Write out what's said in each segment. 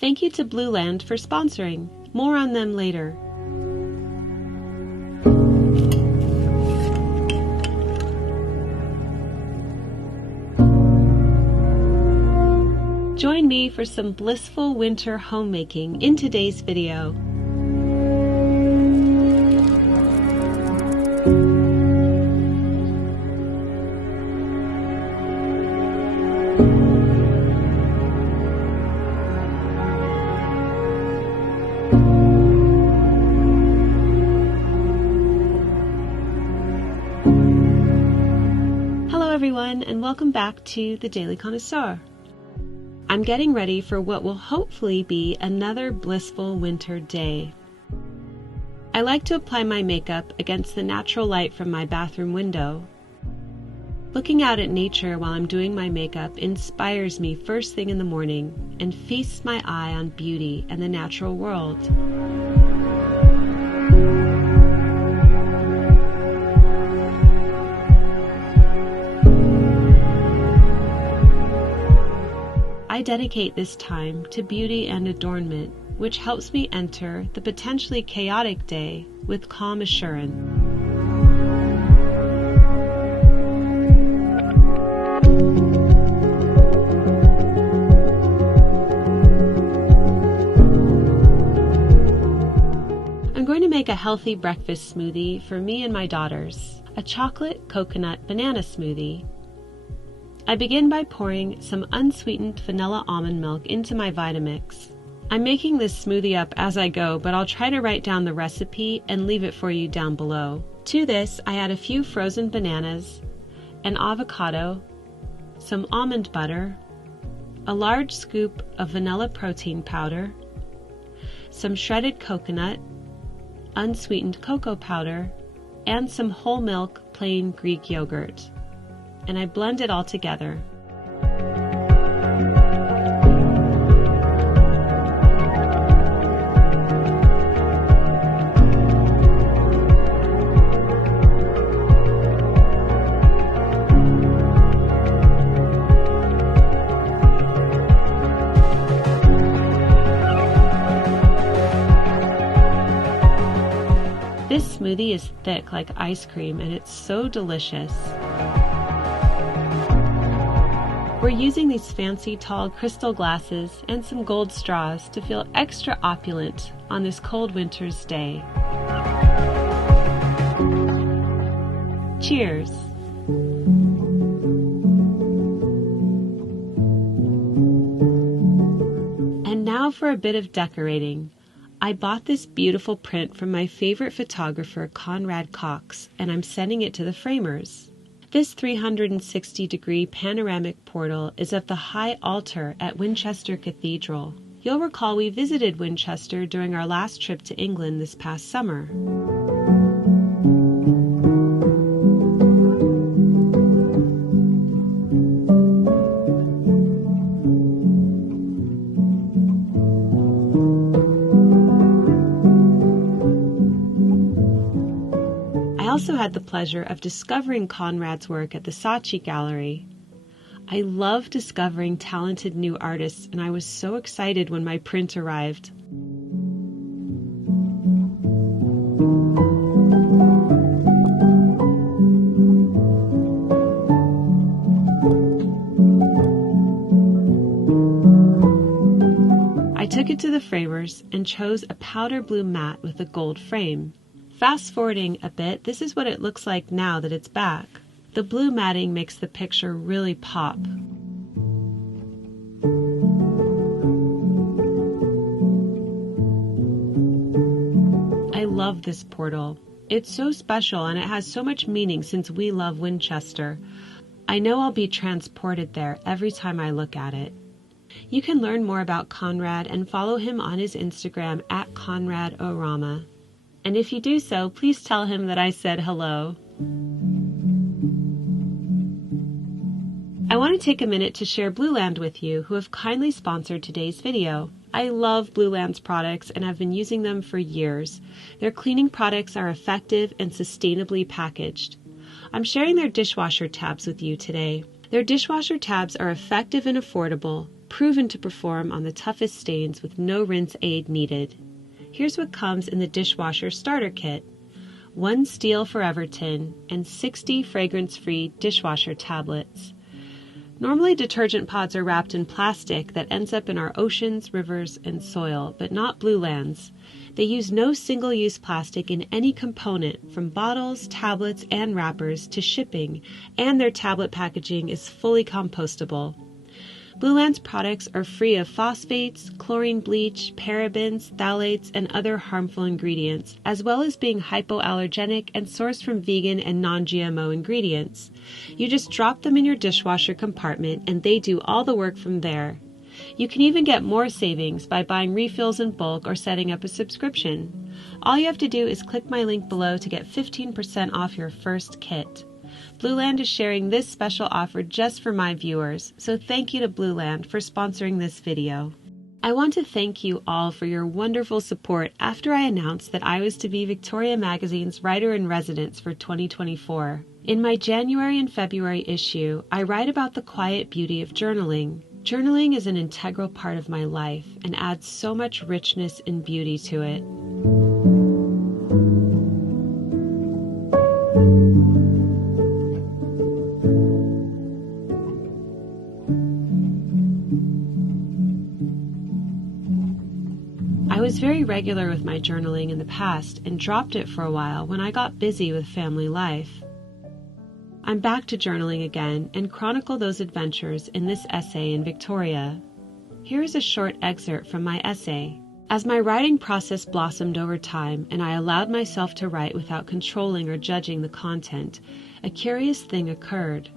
Thank you to Blueland for sponsoring. More on them later. Join me for some blissful winter homemaking in today's video. Hello everyone, and welcome back to the Daily Connoisseur. I'm getting ready for what will hopefully be another blissful winter day. I like to apply my makeup against the natural light from my bathroom window. Looking out at nature while I'm doing my makeup inspires me first thing in the morning and feasts my eye on beauty and the natural world. I dedicate this time to beauty and adornment, which helps me enter the potentially chaotic day with calm assurance. I'm going to make a healthy breakfast smoothie for me and my daughters, a chocolate coconut banana smoothie. I begin by pouring some unsweetened vanilla almond milk into my Vitamix. I'm making this smoothie up as I go, but I'll try to write down the recipe and leave it for you down below. To this, I add a few frozen bananas, an avocado, some almond butter, a large scoop of vanilla protein powder, some shredded coconut, unsweetened cocoa powder, and some whole milk plain Greek yogurt. And I blend it all together. This smoothie is thick like ice cream and it's so delicious. We're using these fancy tall crystal glasses and some gold straws to feel extra opulent on this cold winter's day. Cheers! And now for a bit of decorating. I bought this beautiful print from my favorite photographer, Conrad Cox, and I'm sending it to the framers. This 360-degree panoramic portal is of the high altar at Winchester Cathedral. You'll recall we visited Winchester during our last trip to England this past summer. I also had the pleasure of discovering Conrad's work at the Sauté gallery. I love discovering talented new artists, and I was so excited when my print arrived. I took it to the framers and chose a powder blue mat with a gold frame. Fast forwarding a bit, this is what it looks like now that it's back. The blue matting makes the picture really pop. I love this portal. It's so special and it has so much meaning since we love Winchester. I know I'll be transported there every time I look at it. You can learn more about Conrad and follow him on his Instagram at ConradOrama. And if you do so, please tell him that I said hello. I want to take a minute to share Blueland with you, who have kindly sponsored today's video. I love Blueland's products and have been using them for years. Their cleaning products are effective and sustainably packaged. I'm sharing their dishwasher tabs with you today. Their dishwasher tabs are effective and affordable. proven to perform on the toughest stains with no rinse aid needed. Here's what comes in the dishwasher starter kit: 1 steel forever tin and 60 fragrance-free dishwasher tablets. Normally, detergent pods are wrapped in plastic that ends up in our oceans, rivers, and soil, but not Blueland's. They use no single-use plastic in any component, from bottles, tablets, and wrappers to shipping, and their tablet packaging is fully compostable. Blueland's products are free of phosphates, chlorine bleach, parabens, phthalates, and other harmful ingredients, as well as being hypoallergenic and sourced from vegan and non-GMO ingredients. You just drop them in your dishwasher compartment and they do all the work from there. You can even get more savings by buying refills in bulk or setting up a subscription. All you have to do is click my link below to get 15% off your first kit. Blueland is sharing this special offer just for my viewers, so thank you to Blueland for sponsoring this video. I want to thank you all for your wonderful support after I announced that I was to be Victoria Magazine's Writer-in-Residence for 2024. In my January and February issue, I write about the quiet beauty of journaling. Journaling is an integral part of my life and adds so much richness and beauty to it. I was very regular with my journaling in the past and dropped it for a while when I got busy with family life. I'm back to journaling again and chronicle those adventures in this essay in Victoria. Here is a short excerpt from my essay. As my writing process blossomed over time and I allowed myself to write without controlling or judging the content, a curious thing occurred.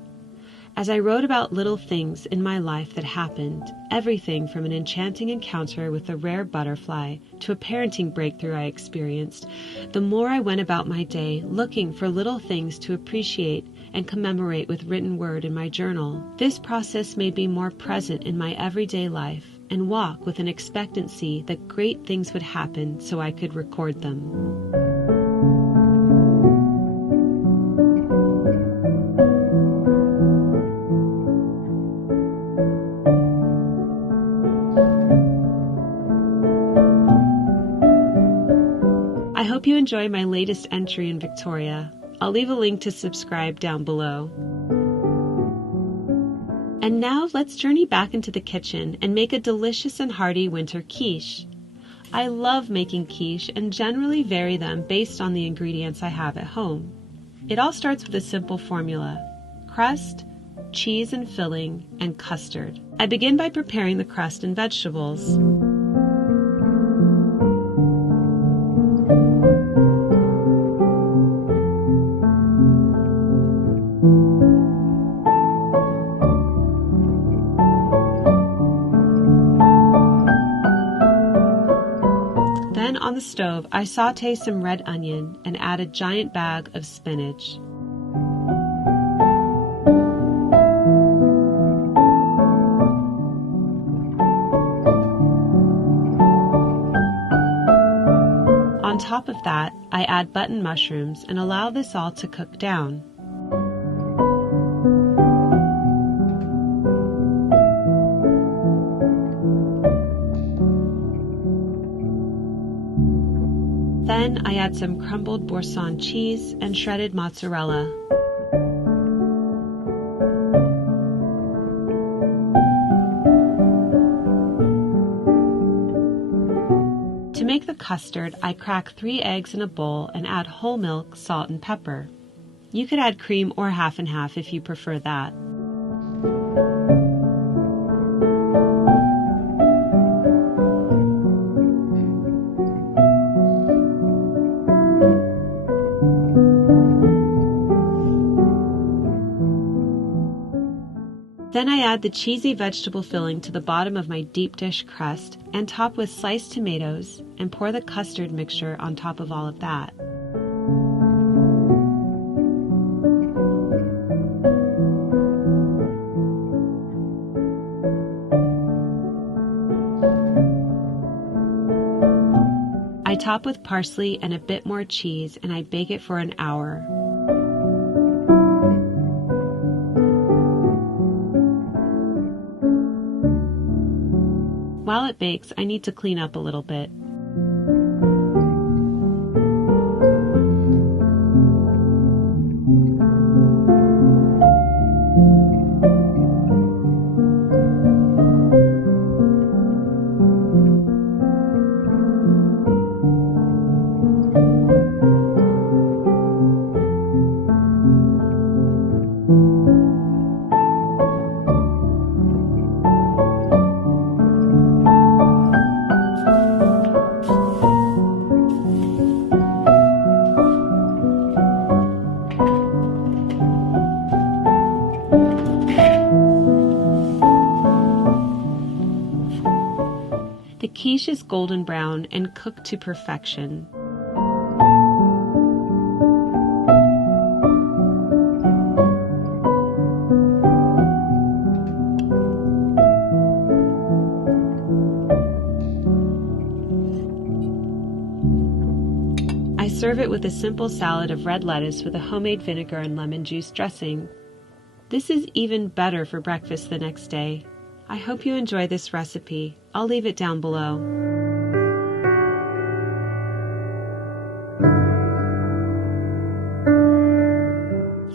As I wrote about little things in my life that happened, everything from an enchanting encounter with a rare butterfly to a parenting breakthrough I experienced, the more I went about my day looking for little things to appreciate and commemorate with written word in my journal. This process made me more present in my everyday life and walk with an expectancy that great things would happen so I could record them. I hope you enjoy my latest entry in Victoria. I'll leave a link to subscribe down below. And now let's journey back into the kitchen and make a delicious and hearty winter quiche. I love making quiche and generally vary them based on the ingredients I have at home. It all starts with a simple formula: crust, cheese and filling, and custard. I begin by preparing the crust and vegetables. Then on the stove, I sauté some red onion and add a giant bag of spinach. On top of that, I add button mushrooms and allow this all to cook down. Then I add some crumbled Boursin cheese and shredded mozzarella. To make the custard, I crack 3 eggs in a bowl and add whole milk, salt, and pepper. You could add cream or half and half if you prefer that. Then I add the cheesy vegetable filling to the bottom of my deep dish crust and top with sliced tomatoes and pour the custard mixture on top of all of that. I top with parsley and a bit more cheese and I bake it for an hour. While it bakes, I need to clean up a little bit. The quiche is golden brown and cooked to perfection. I serve it with a simple salad of red lettuce with a homemade vinegar and lemon juice dressing. This is even better for breakfast the next day. I hope you enjoy this recipe. I'll leave it down below.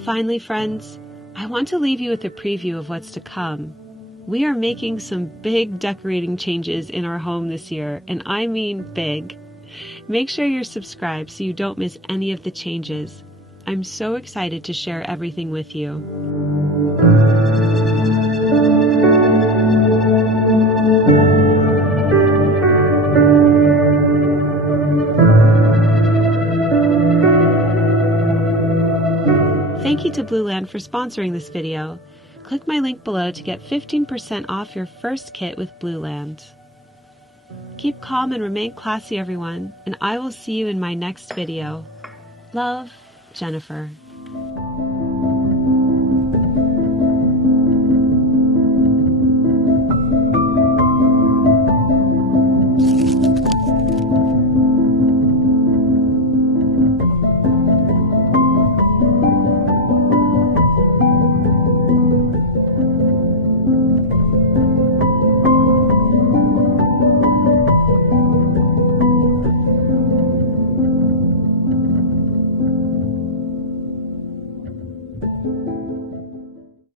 Finally, friends, I want to leave you with a preview of what's to come. We are making some big decorating changes in our home this year, and I mean big. Make sure you're subscribed so you don't miss any of the changes. I'm so excited to share everything with you. Thank you to Blueland for sponsoring this video. Click my link below to get 15% off your first kit with Blueland. Keep calm and remain classy, everyone, and I will see you in my next video. Love, Jennifer.